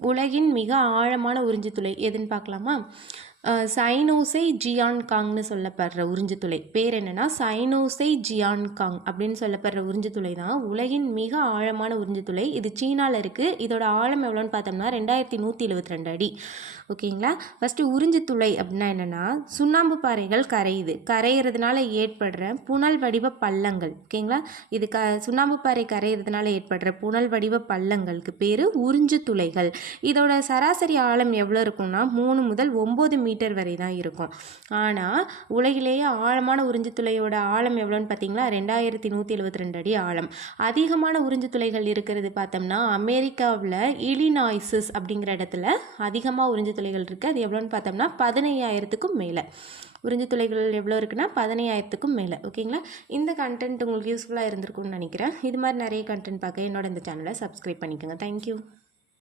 உலகின் மிக ஆழமான உறிஞ்சுத்துளை எதுன்னு பார்க்கலாமா? சைனோசை ஜியான்காங்னு சொல்லப்படுற உறிஞ்சுத்துளை பேர் என்னன்னா சைனோசை ஜியான்காங் அப்படின்னு சொல்லப்படுற உறிஞ்சுத்துளை தான் உலகின் மிக ஆழமான உறிஞ்சுத்துளை. இது சீனாவில் இருக்குது. இதோட ஆழம் எவ்வளோன்னு பார்த்தோம்னா 2172 அடி. ஓகேங்களா? ஃபஸ்ட்டு உறிஞ்சுத்துளை அப்படின்னா என்னென்னா சுண்ணாம்பு பாறைகள் கரையிறதுனால ஏற்படுற புனல் வடிவ பள்ளங்கள். ஓகேங்களா? இது சுண்ணாம்பு பாறை கரையிறதுனால ஏற்படுற புனல் வடிவ பள்ளங்களுக்கு பேர் உறிஞ்சுத்துளைகள். இதோட சராசரி ஆழம் எவ்வளோ இருக்கும்னா 3 முதல் 9 மீட்டர் வரை தான் இருக்கும். ஆனால் உலகிலேயே ஆழமான உறிஞ்சுத்துளையோட ஆழம் எவ்வளோன்னு பார்த்தீங்களா 2172 அடி ஆழம். அதிகமான உறிஞ்சுத்துளைகள் இருக்கிறது பார்த்தோம்னா அமெரிக்காவில் இலினாய்ஸஸ் அப்படிங்கிற இடத்துல அதிகமாக உறிஞ்சுத்துளைகள் இருக்குது. அது எவ்வளோன்னு பார்த்தோம்னா 15,000க்கும் மேலே. உறிஞ்சுத்துளைகள் எவ்வளோ இருக்குன்னா 15,000க்கும் மேலே. ஓகேங்களா? இந்த கண்டென்ட் உங்களுக்கு யூஸ்ஃபுல்லாக இருந்திருக்கும்னு நினைக்கிறேன். இது மாதிரி நிறைய கண்டென்ட் பார்க்க என்னோட இந்த சேனலை சப்ஸ்கிரைப் பண்ணிக்கோங்க. தேங்க்யூ.